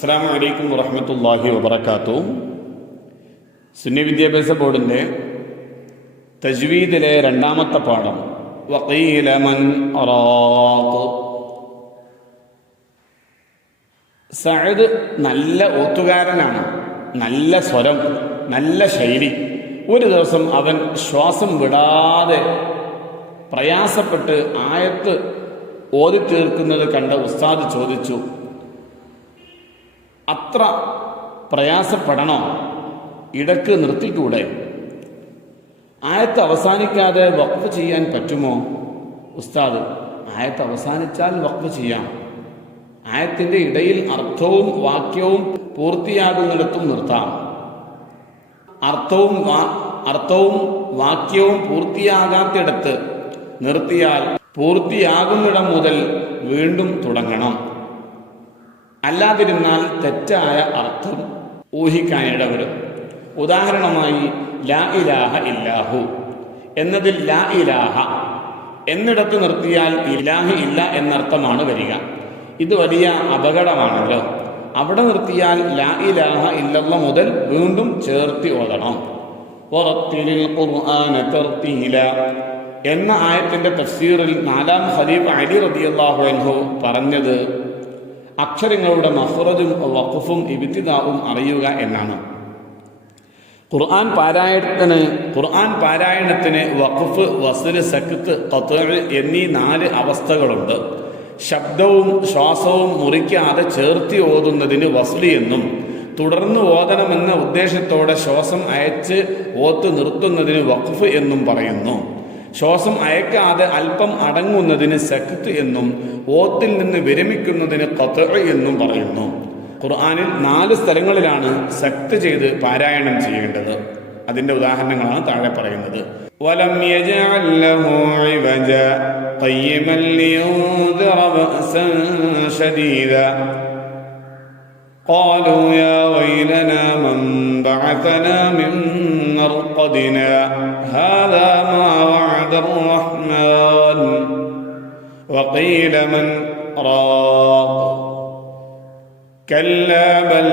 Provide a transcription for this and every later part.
അസ്സലാമു അലൈക്കും വറഹ്മത്തുള്ളാഹി വബറകാതുഹു. സുന്നി വിദ്യാഭ്യാസ ബോർഡിൻ്റെ തജ്വീദിലെ രണ്ടാമത്തെ പാഠം വഖീല മൻ അറാഖ്. സഅദ് നല്ല ഓത്തുകാരനാണ്, നല്ല സ്വരം, നല്ല ശൈലി. ഒരു ദിവസം അവൻ ശ്വാസം വിടാതെ പ്രയാസപ്പെട്ട് ആയത്ത് ഓതി തീർക്കുന്നത് കണ്ട ഉസ്താദ് ചോദിച്ചു, അത്ര പ്രയാസപ്പെടണോ? ഇടക്ക് നിർത്തിക്കൂടെ? ആയത്ത് അവസാനിക്കാതെ വഖഫ് ചെയ്യാൻ പറ്റുമോ? ഉസ്താദ്, ആയത്ത് അവസാനിച്ചാൽ വഖഫ് ചെയ്യാം. ആയത്തിൻ്റെ ഇടയിൽ അർത്ഥവും വാക്യവും പൂർത്തിയാകുന്നിടത്തും നിർത്താം. അർത്ഥവും വാക്യവും പൂർത്തിയാകാത്തിടത്ത് നിർത്തിയാൽ പൂർത്തിയാകുന്നിടം മുതൽ വീണ്ടും തുടങ്ങണം. അല്ലാതിരുന്നാൽ തെറ്റായ അർത്ഥം ഊഹിക്കാനിടവരും. ഉദാഹരണമായി ലാ ഇലാഹ ഇല്ലാഹു എന്നതിൽ ലാ ഇലാഹ എന്നിടത്ത് നിർത്തിയാൽ ഇലാഹി ഇല്ല എന്നർത്ഥമാണ് വരിക. ഇത് വലിയ അപകടമാണല്ലോ. അവിടെ നിർത്തിയാൽ ലാ ഇലാഹ ഇല്ലല്ലാഹ് മുതൽ വീണ്ടും ചേർത്തി ഓതണം. വറത്തിലിൽ ഖുർആന തർതീല എന്ന ആയത്തിന്റെ തഫ്സീറിൽ 4-ാം ഖലീഫ അലി റളിയല്ലാഹു അൻഹു പറഞ്ഞത് അക്ഷരങ്ങളുടെ മഖ്റജും വഖഫും ഇബ്തിദാഉം അറിയുക എന്നാണ്. ഖുർആൻ പാരായണത്തിന് വഖഫ്, വസ്ല്, സക്ത്ത്, ഖത്അ് എന്നീ 4 അവസ്ഥകളുണ്ട്. ശബ്ദവും ശ്വാസവും മുറിക്കാതെ ചേർത്തി ഓതുന്നതിന് വസ്ല് എന്നും, തുടർന്ന് ഓതണമെന്ന ഉദ്ദേശത്തോടെ ശ്വാസം അയച്ച് ഓത്ത് നിർത്തുന്നതിന് വഖഫ് എന്നും പറയുന്നു. ശ്വാസം അയക്കാതെ അല്പം അടങ്ങുന്നതിന് സക്ത്ത് എന്നും, ഓത്തിൽ നിന്ന് വിരമിക്കുന്നതിന് ഖത്അ് എന്നും പറയുന്നു. ഖുർആനിൽ 4 സ്ഥലങ്ങളിലാണ് സക്ത്ത് ചെയ്ത് പാരായണം ചെയ്യേണ്ടത്. അതിന്റെ ഉദാഹരണങ്ങളാണ് താഴെ പറയുന്നത്. വലം യജഅൽ ലഹു ഇവജ ഖയ്യിമൻ ലിയുൻദിറ ബഅസൻ ശദീദ قالوا يا ويلنا من بعثنا من مرقدنا هذا ما وعد الرحمن وقيل من راق كلا بل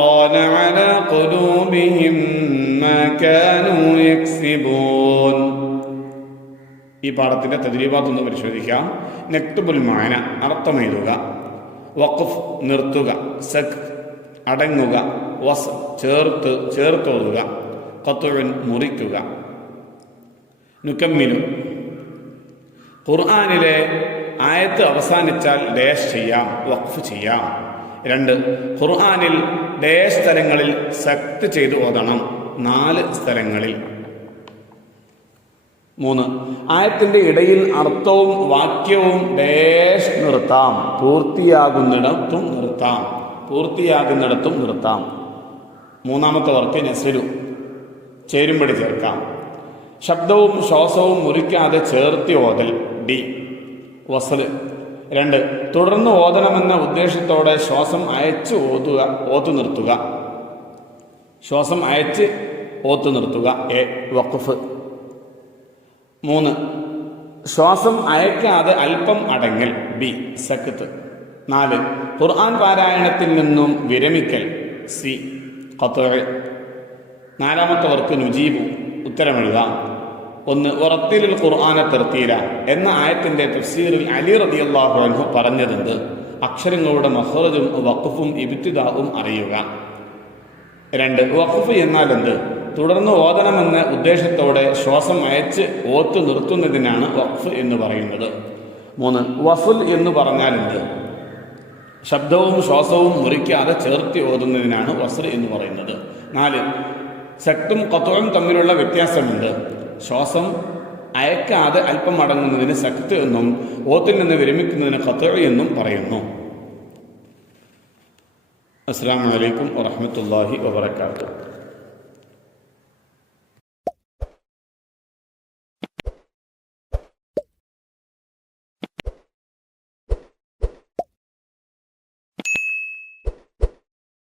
ران على قلوبهم ما كانوا يكسبون. ഈ പാഠത്തിന്റെ തദ്രീബാത്ത് ഒന്ന് പരിശോധിക്കാം. നക്തുബുൽ മാന അർത്ഥമെഴുതുക, വഖഫ് നിർത്തുക, സക് അടങ്ങുക, വസ് ചേർത്തോതുക, ഖത്ഉൻ മുറിക്കുക. നുകമ്മിലു ഖുർആനിലെ ആയത്ത് അവസാനിച്ചാൽ ഡാഷ് ചെയ്യാം, വഖഫ് ചെയ്യാം. 2 ഖുർആനിൽ ഡാഷ് സ്ഥലങ്ങളിൽ സക്ത് ചെയ്ത് ഓതണം, 4 സ്ഥലങ്ങളിൽ. 3 ആയത്തിന്റെ ഇടയിൽ അർത്ഥവും വാക്യവും ഡാഷ് നിർത്താം, പൂർത്തിയാകുന്നിടത്തും നിർത്താം. 3-ാമത്തെ വർക്ക് നസ്ലു, ചേരുംപടി ചേർക്കാം. ശബ്ദവും ശ്വാസവും മുറിക്കാതെ ചേർത്തി ഓതൽ, ഡി. വസ്ല് 2 തുടർന്ന് ഓതണമെന്ന ഉദ്ദേശത്തോടെ ശ്വാസം അയച്ച് ഓത്തു നിർത്തുക, എ. വഖഫ്. 3 ശ്വാസം അയക്കാതെ അല്പം അടങ്ങൽ, ബി. സക്ത്ത്. 4 ഖുർആൻ പാരായണത്തിൽ നിന്നും വിരമിക്കൽ, സി. ഖത്അ്. 4-ാമത്തെ വർക്ക് നുജീബു, ഉത്തരമെഴുതാം. 1 വറത്തിലിൽ ഖുർആന തർതീല എന്ന ആയത്തിന്റെ തഫ്സീറിൽ അലി റളിയല്ലാഹു അൻഹു പറഞ്ഞതെന്ത്? അക്ഷരങ്ങളുടെ മഖ്റജും വഖഫും ഇബ്തിദാഉം അറിയുക. 2 വഖഫ് എന്നാൽ എന്ത്? തുടർന്ന് ഓതണമെന്ന ഉദ്ദേശത്തോടെ ശ്വാസം അയച്ച് ഓത്ത് നിർത്തുന്നതിനാണ് വഖഫ് എന്ന് പറയുന്നത്. 3 വസ്ൽ എന്ന് പറഞ്ഞാൽ എന്ത്? ശബ്ദവും ശ്വാസവും മുറിക്കാതെ ചേർത്തി ഓതുന്നതിനാണ് വസ്ൽ എന്ന് പറയുന്നത്. 4 സക്തും ഖത്ഉം തമ്മിലുള്ള വ്യത്യാസമുണ്ട്. ശ്വാസം അയക്കാതെ അല്പം അടങ്ങുന്നതിന് സക്ത് എന്നും, ഓത്തിൽ നിന്ന് വിരമിക്കുന്നതിന് ഖത്ഉ എന്നും പറയുന്നു. അസ്സലാമു അലൈക്കും വറഹ്മത്തുള്ളാഹി വബറകാതുഹു.